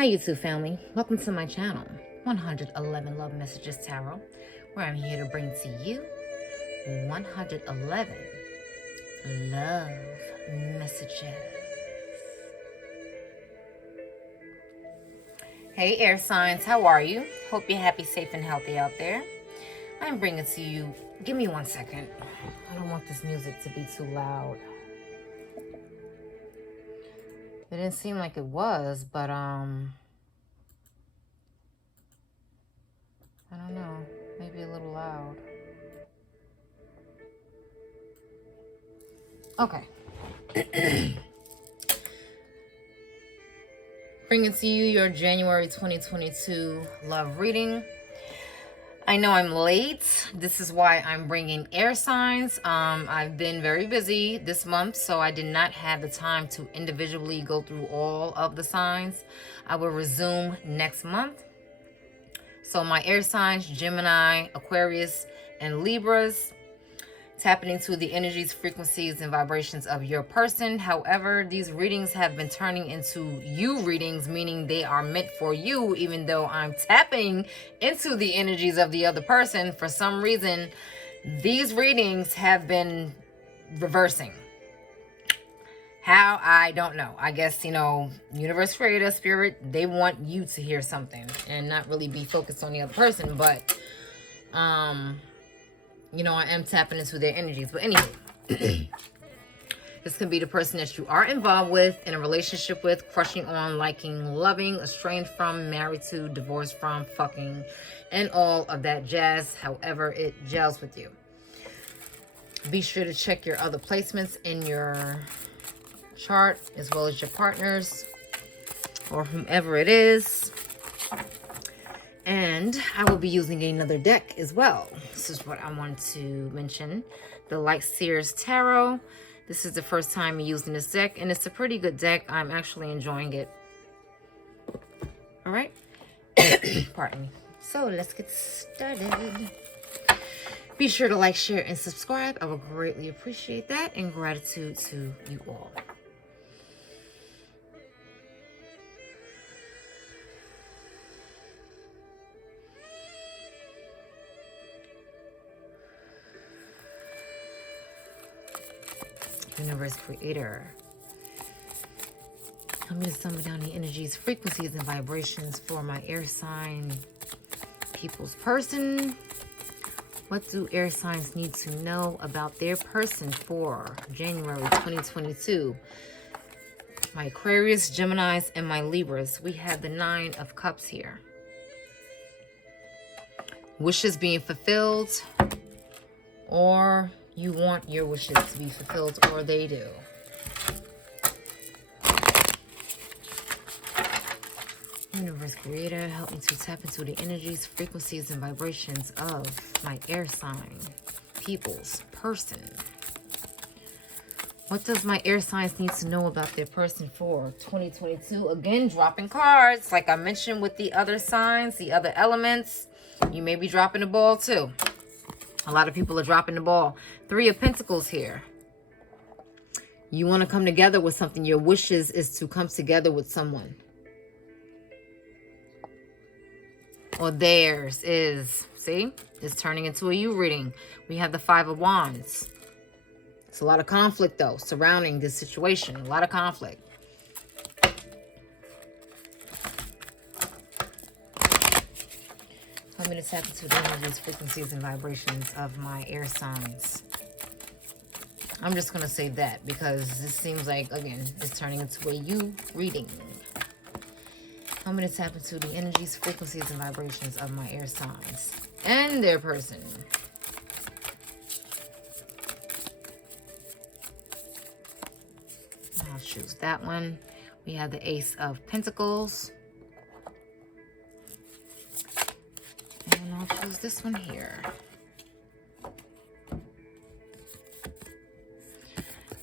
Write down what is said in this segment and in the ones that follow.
Hi YouTube family, welcome to my channel, 111 Love Messages Tarot, where I'm here to bring to you 111 love messages. Hey air signs, how are you? Hope you're happy, safe, and healthy out there. I'm bringing to you, give me 1 second. I don't want this music to be too loud. It didn't seem like it was, but I don't know, maybe a little loud. Okay. Bringing to you your January 2022 love reading. I know I'm late. This is why I'm bringing air signs. I've been very busy this month, so I did not have the time to individually go through all of the signs. I will resume next month. So my air signs, Gemini, Aquarius, and Libras, tapping into the energies, frequencies, and vibrations of your person. However, these readings have been turning into you readings, meaning they are meant for you, even though I'm tapping into the energies of the other person. For some reason, these readings have been reversing. How? I don't know. I guess, universe, creator, spirit, they want you to hear something and not really be focused on the other person. But, I am tapping into their energies. But anyway, this can be the person that you are involved with, in a relationship with, crushing on, liking, loving, estranged from, married to, divorced from, fucking, and all of that jazz, however it gels with you. Be sure to check your other placements in your chart, as well as your partners, or whomever it is. And I will be using another deck as well. This is what I wanted to mention. The Light Seers Tarot. This is the first time using this deck, and it's a pretty good deck. I'm actually enjoying it. All right. Pardon me. So let's get started. Be sure to like, share, and subscribe. I would greatly appreciate that, and gratitude to you all. Universe creator, help me to summon down the energies, frequencies, and vibrations for my air sign people's person. What do air signs need to know about their person for January 2022? My Aquarius, Geminis, and my Libras. We have the 9 of Cups here. Wishes being fulfilled, or you want your wishes to be fulfilled, or they do. Universe creator, help me to tap into the energies, frequencies, and vibrations of my air sign people's person. What does my air signs need to know about their person for 2022? Again, dropping cards. Like I mentioned with the other signs, the other elements, you may be dropping the ball too. A lot of people are dropping the ball. 3 of Pentacles here. You want to come together with something. Your wishes is to come together with someone. Or theirs is, see? It's turning into a you reading. We have the 5 of Wands. It's a lot of conflict, though, surrounding this situation. A lot of conflict. I'm going to tap into the energies, frequencies, and vibrations of my air signs. I'm just going to say that because this seems like, again, it's turning into a you reading. I'm going to tap into the energies, frequencies, and vibrations of my air signs and their person. I'll choose that one. We have the Ace of Pentacles. And I'll choose this one here.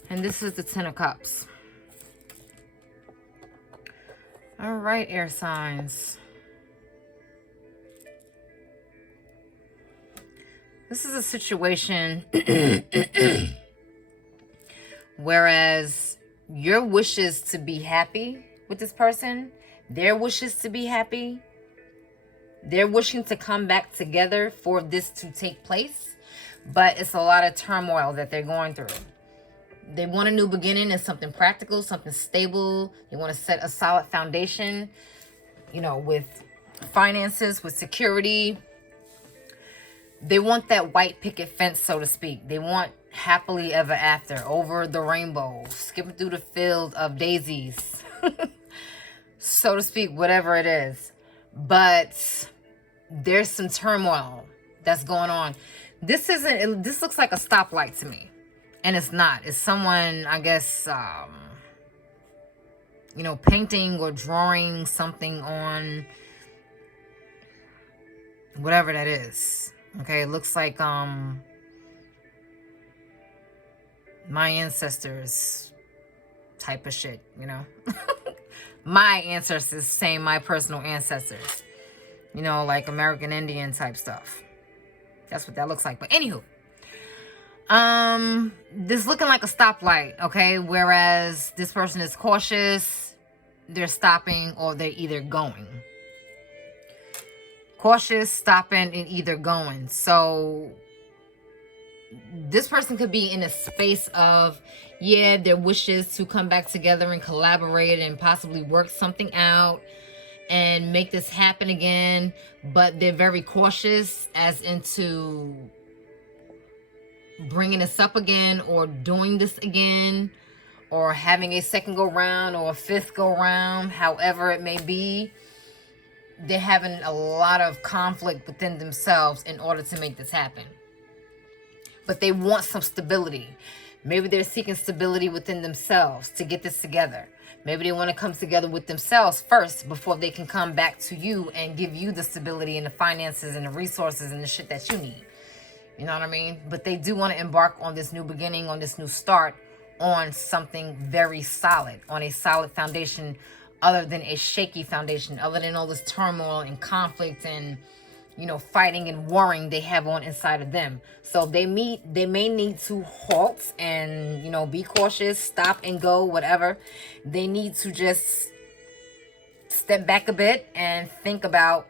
And this is the 10 of Cups. All right, air signs. This is a situation whereas your wishes to be happy with this person their wishes to be happy. They're wishing to come back together for this to take place, but it's a lot of turmoil that they're going through. They want a new beginning and something practical, something stable. They want to set a solid foundation, you know, with finances, with security. They want that white picket fence, so to speak. They want happily ever after, over the rainbow, skipping through the field of daisies, so to speak, whatever it is. But there's some turmoil that's going on. This looks like a stoplight to me. And it's not. It's someone, I guess, you know, painting or drawing something on whatever that is. Okay, it looks like my ancestors type of shit, you know. My ancestors saying my personal ancestors. You know, like American Indian type stuff. That's what that looks like. But anywho, this looking like a stoplight, okay? Whereas this person is cautious, they're stopping, or they're either going. Cautious, stopping, and either going. So this person could be in a space of, yeah, their wishes to come back together and collaborate and possibly work something out and make this happen again, but they're very cautious as into bringing this up again or doing this again or having a second go round or a fifth go round, however it may be. They're having a lot of conflict within themselves in order to make this happen. But they want some stability. Maybe they're seeking stability within themselves to get this together. Maybe they want to come together with themselves first before they can come back to you and give you the stability and the finances and the resources and the shit that you need. You know what I mean? But they do want to embark on this new beginning, on this new start, on something very solid, on a solid foundation other than a shaky foundation, other than all this turmoil and conflict and, you know, fighting and warring they have on inside of them. So they may need to halt and, you know, be cautious, stop and go, whatever. They need to just step back a bit and think about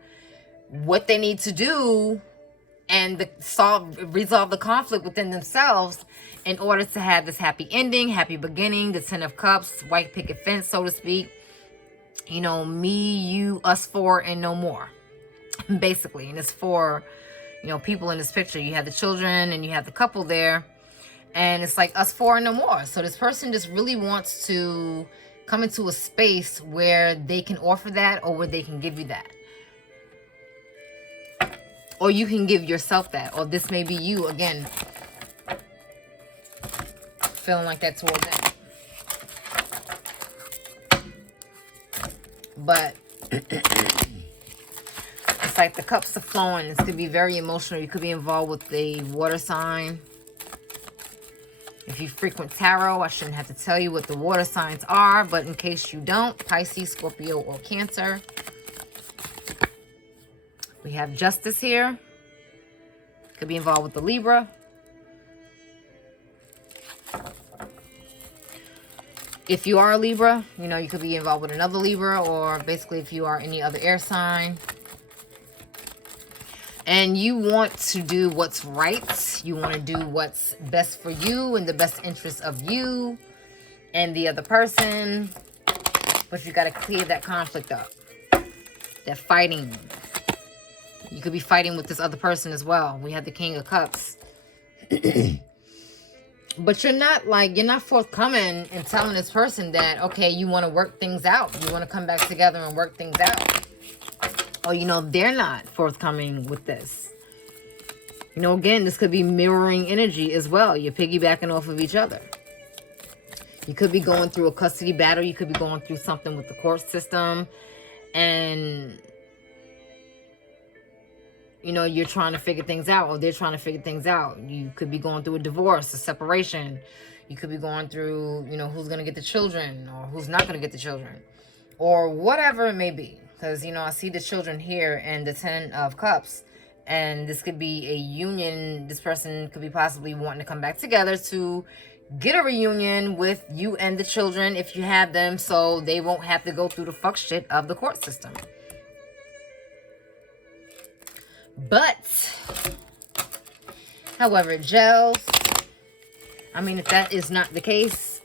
what they need to do and resolve the conflict within themselves in order to have this happy ending, happy beginning, the 10 of Cups, white picket fence, so to speak. You know, me, you, us four, and no more. Basically. And it's for, you know, people in this picture. You have the children and you have the couple there, and it's like us four and no more. So this person just really wants to come into a space where they can offer that, or where they can give you that, or you can give yourself that, or this may be you again feeling like that toward them. But it's like the cups are flowing. This could be very emotional. You could be involved with the water sign. If you frequent tarot, I shouldn't have to tell you what the water signs are, but in case you don't, Pisces, Scorpio, or Cancer. We have Justice here. Could be involved with the Libra. If you are a Libra, you know, you could be involved with another Libra, or basically if you are any other air sign. And you want to do what's right. You want to do what's best for you and the best interest of you and the other person. But you got to clear that conflict up. That fighting. You could be fighting with this other person as well. We have the King of Cups. But you're not forthcoming and telling this person that, okay, you want to work things out. You want to come back together and work things out. Or, you know, they're not forthcoming with this. You know, again, this could be mirroring energy as well. You're piggybacking off of each other. You could be going through a custody battle. You could be going through something with the court system. And, you know, you're trying to figure things out, or they're trying to figure things out. You could be going through a divorce, a separation. You could be going through, you know, who's going to get the children or who's not going to get the children, or whatever it may be. Because, you know, I see the children here and the 10 of Cups, and this could be a union. This person could be possibly wanting to come back together to get a reunion with you and the children if you have them, so they won't have to go through the fuck shit of the court system. But however it gels, I mean, if that is not the case,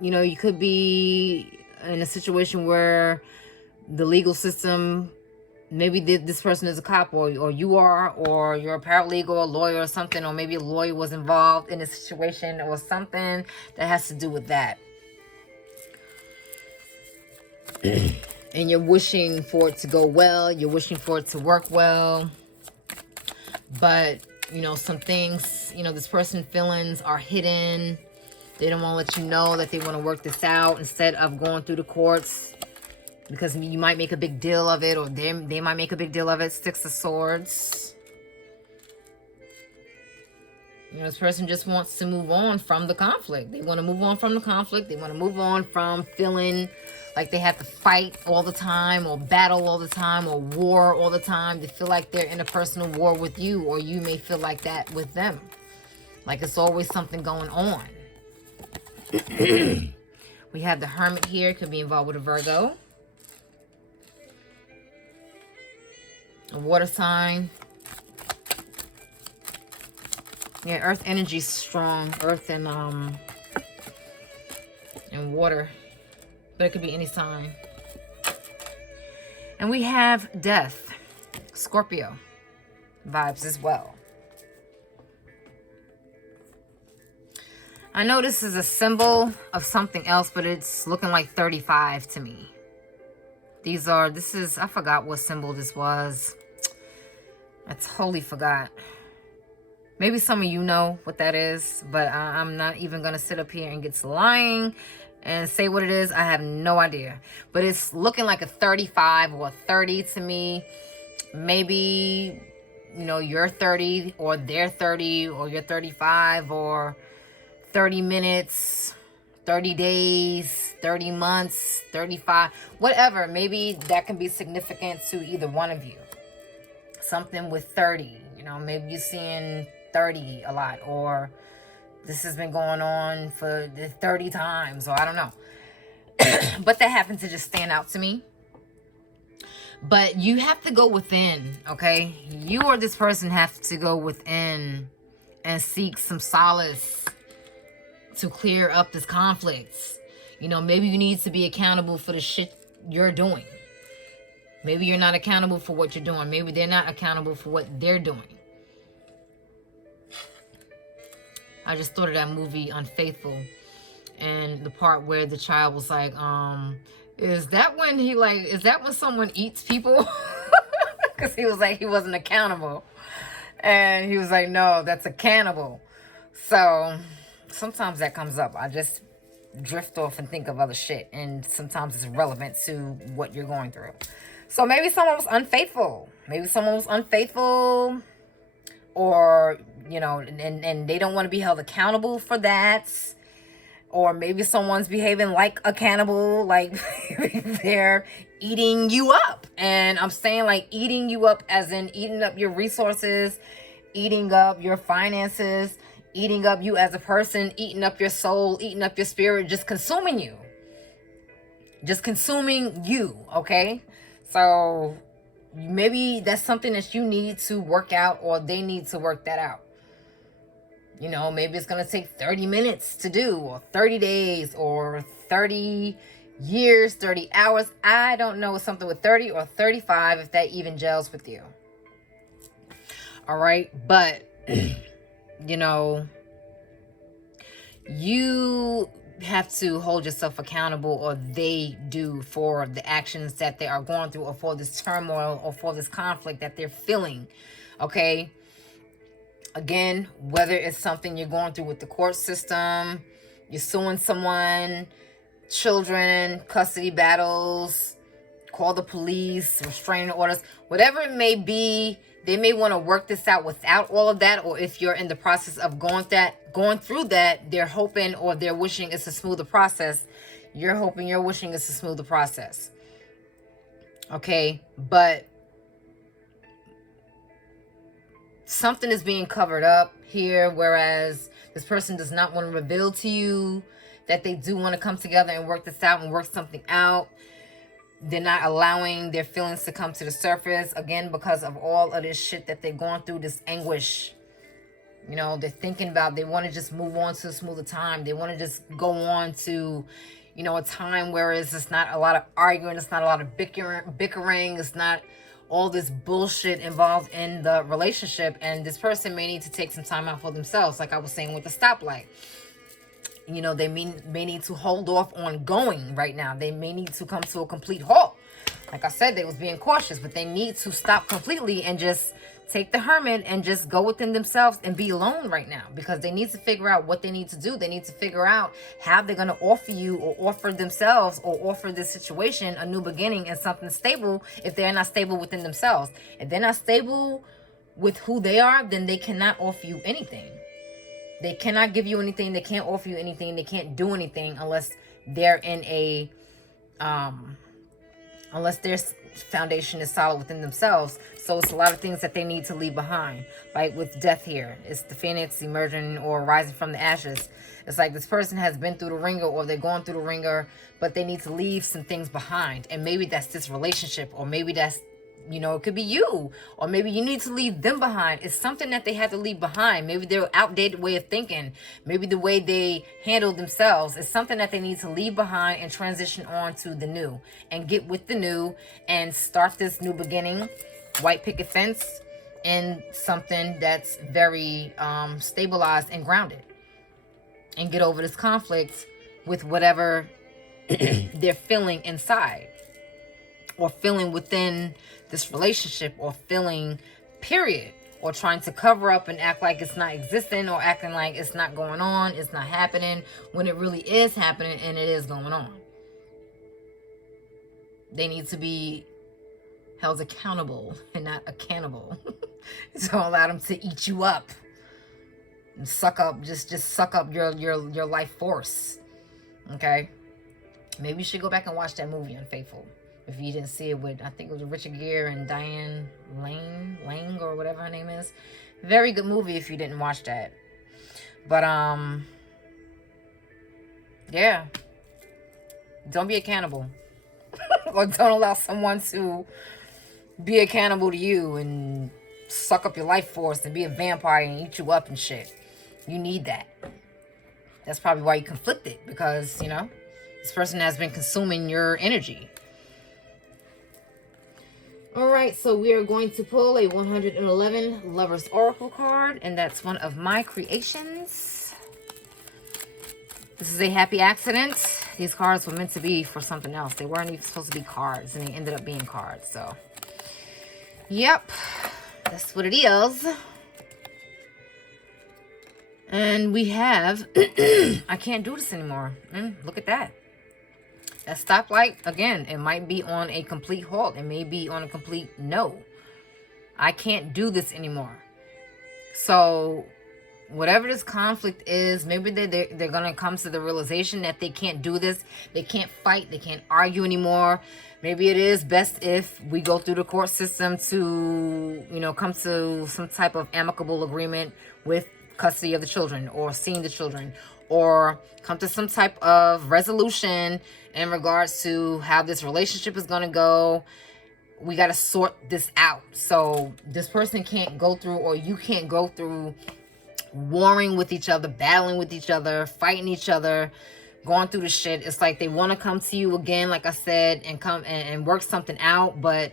you know, you could be in a situation where the legal system, maybe this person is a cop, or you are, or you're a paralegal, a lawyer or something, or maybe a lawyer was involved in a situation or something that has to do with that. And you're wishing for it to go well, you're wishing for it to work well, but you know, some things, you know, this person's feelings are hidden. They don't want to let you know that they want to work this out instead of going through the courts, because you might make a big deal of it, or they might make a big deal of it. Six of Swords. You know, this person just wants to move on from the conflict. They want to move on from the conflict. They want to move on from feeling like they have to fight all the time, or battle all the time, or war all the time. They feel like they're in a personal war with you, or you may feel like that with them. Like it's always something going on. We have the Hermit here. Could be involved with a Virgo. A water sign. Yeah, earth energy is strong. Earth and water. But it could be any sign. And we have death. Scorpio vibes as well. I know this is a symbol of something else, but it's looking like 35 to me. I forgot what symbol this was. I totally forgot. Maybe some of you know what that is, but I'm not even going to sit up here and get to lying and say what it is. I have no idea. But it's looking like a 35 or a 30 to me. Maybe, you know, you're 30 or they're 30 or you're 35, or 30 minutes, 30 days, 30 months, 35, whatever. Maybe that can be significant to either one of you. Something with 30, you know, maybe you're seeing 30 a lot, or this has been going on for 30 times, or I don't know. But that happened to just stand out to me. But you have to go within, okay? You or this person have to go within and seek some solace to clear up this conflict. You know, maybe you need to be accountable for the shit you're doing. Maybe you're not accountable for what you're doing. Maybe they're not accountable for what they're doing. I just thought of that movie Unfaithful, and the part where the child was like, is that when someone eats people? Because he was like, he wasn't accountable. And he was like, no, that's a cannibal. So sometimes that comes up. I just drift off and think of other shit, and sometimes it's relevant to what you're going through. So maybe someone was unfaithful. Or, you know, and they don't want to be held accountable for that. Or maybe someone's behaving like a cannibal, like they're eating you up. And I'm saying like eating you up as in eating up your resources, eating up your finances, eating up you as a person, eating up your soul, eating up your spirit, just consuming you. Just consuming you, okay? So maybe that's something that you need to work out, or they need to work that out. You know, maybe it's going to take 30 minutes to do, or 30 days, or 30 years, 30 hours. I don't know, something with 30 or 35, if that even gels with you. All right. But, you know, you have to hold yourself accountable, or they do, for the actions that they are going through, or for this turmoil, or for this conflict that they're feeling. Okay. Again, whether it's something you're going through with the court system, you're suing someone, children, custody battles, call the police, restraining orders, whatever it may be, they may want to work this out without all of that. Or if you're in the process of going through that, they're hoping, or they're wishing it's a smoother process. You're hoping, you're wishing it's a smoother process. Okay, but something is being covered up here, whereas This person does not want to reveal to you that they do want to come together and work this out and work something out. They're not allowing their feelings to come to the surface, again, because of all of this shit that they're going through, this anguish. You know, they're thinking about, they want to just move on to a smoother time. They want to just go on to, you know, a time where it's just not a lot of arguing. It's not a lot of bickering. It's not all this bullshit involved in the relationship. And this person may need to take some time out for themselves. Like I was saying with the stoplight. You know, they may need to hold off on going right now. They may need to come to a complete halt. Like I said, they was being cautious, but they need to stop completely and just take the hermit and just go within themselves and be alone right now, because they need to figure out what they need to do. They need to figure out how they're going to offer you or offer themselves or offer this situation a new beginning and something stable if they're not stable within themselves. If they're not stable with who they are, then they cannot offer you anything. They cannot give you anything. They can't offer you anything. They can't do anything unless they're in a, unless their foundation is solid within themselves. So it's a lot of things that they need to leave behind. Like with death here, it's the phoenix emerging or rising from the ashes. It's like this person has been through the ringer, or they're going through the ringer, but they need to leave some things behind. And maybe that's this relationship, or maybe that's, you know, it could be you, or maybe you need to leave them behind. It's something that they had to leave behind. Maybe their outdated way of thinking, maybe the way they handle themselves is something that they need to leave behind and transition on to the new and get with the new and start this new beginning, white picket fence, in something that's very stabilized and grounded, and get over this conflict with whatever they're feeling inside, or feeling within this relationship, or feeling, period, or trying to cover up and act like it's not existing, or acting like it's not going on, it's not happening, when it really is happening and it is going on. They need to be held accountable and not a cannibal. So allow them to eat you up and suck up, just suck up your life force. Okay? Maybe you should go back and watch that movie, Unfaithful. If you didn't see it with, I think it was Richard Gere and Diane Lang or whatever her name is. Very good movie if you didn't watch that. But, yeah. Don't be a cannibal. Or don't allow someone to be a cannibal to you and suck up your life force and be a vampire and eat you up and shit. You need that. That's probably why you conflicted, because, you know, this person has been consuming your energy. Alright, so we are going to pull a 111 Lovers Oracle card, and that's one of my creations. This is a happy accident. These cards were meant to be for something else. They weren't even supposed to be cards, and they ended up being cards, so. Yep, that's what it is. And we have, I can't do this anymore. Look at that. That stoplight, again, it might be on a complete halt. It may be on a complete no. I can't do this anymore. So whatever this conflict is, maybe they're going to come to the realization that they can't do this. They can't fight. They can't argue anymore. Maybe it is best if we go through the court system to, you know, come to some type of amicable agreement with custody of the children, or seeing the children, or come to some type of resolution in regards to how this relationship is going to go. We got to sort this out. So this person can't go through, or you can't go through warring with each other, battling with each other, fighting each other, going through the shit. It's like they want to come to you again, like I said, and come and work something out, but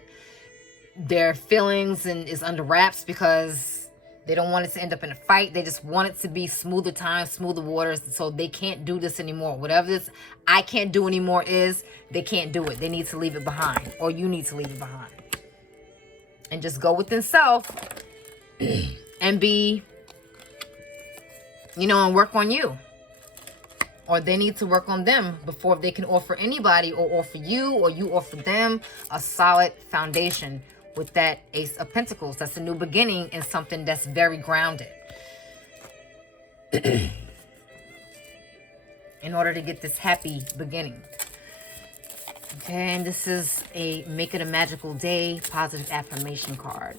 their feelings is under wraps because they don't want it to end up in a fight. They just want it to be smoother times, smoother waters. So they can't do this anymore. Whatever this I can't do anymore is, they can't do it. They need to leave it behind. Or you need to leave it behind. And just go within self and be, you know, and work on you. Or they need to work on them before they can offer anybody, or offer you, or you offer them a solid foundation. With that Ace of Pentacles, that's a new beginning in something that's very grounded. In order to get this happy beginning. Okay, and this is a Make It a Magical Day positive affirmation card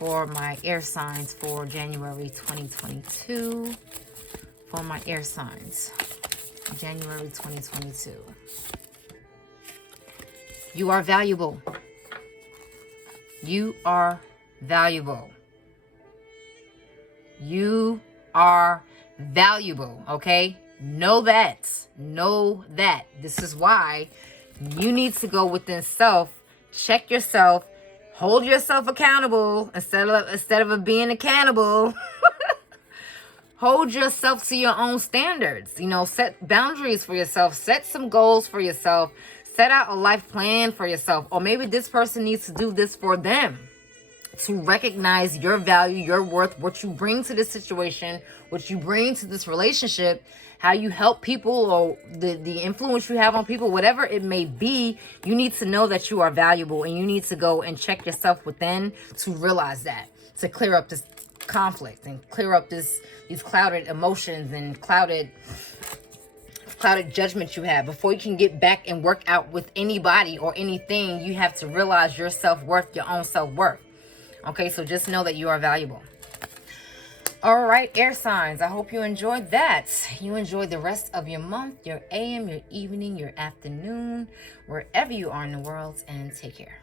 for my air signs for January 2022. For my air signs, January 2022. You are valuable. You are valuable. You are valuable, okay? Know that. Know that. This is why you need to go within self, check yourself, hold yourself accountable instead of being a cannibal. Hold yourself to your own standards. You know, set boundaries for yourself. Set some goals for yourself. Set out a life plan for yourself. Or maybe this person needs to do this for them. To recognize your value, your worth, what you bring to this situation, what you bring to this relationship, how you help people, or the influence you have on people, whatever it may be. You need to know that you are valuable, and you need to go and check yourself within to realize that, to clear up this conflict and clear up these clouded emotions and clouded judgment you have. Before you can get back and work out with anybody or anything, you have to realize your self-worth, your own self-worth. Okay, so just know that you are valuable. All right, air signs, I hope you enjoyed that. You enjoyed the rest of your month, your AM, your evening, your afternoon, wherever you are in the world, and take care.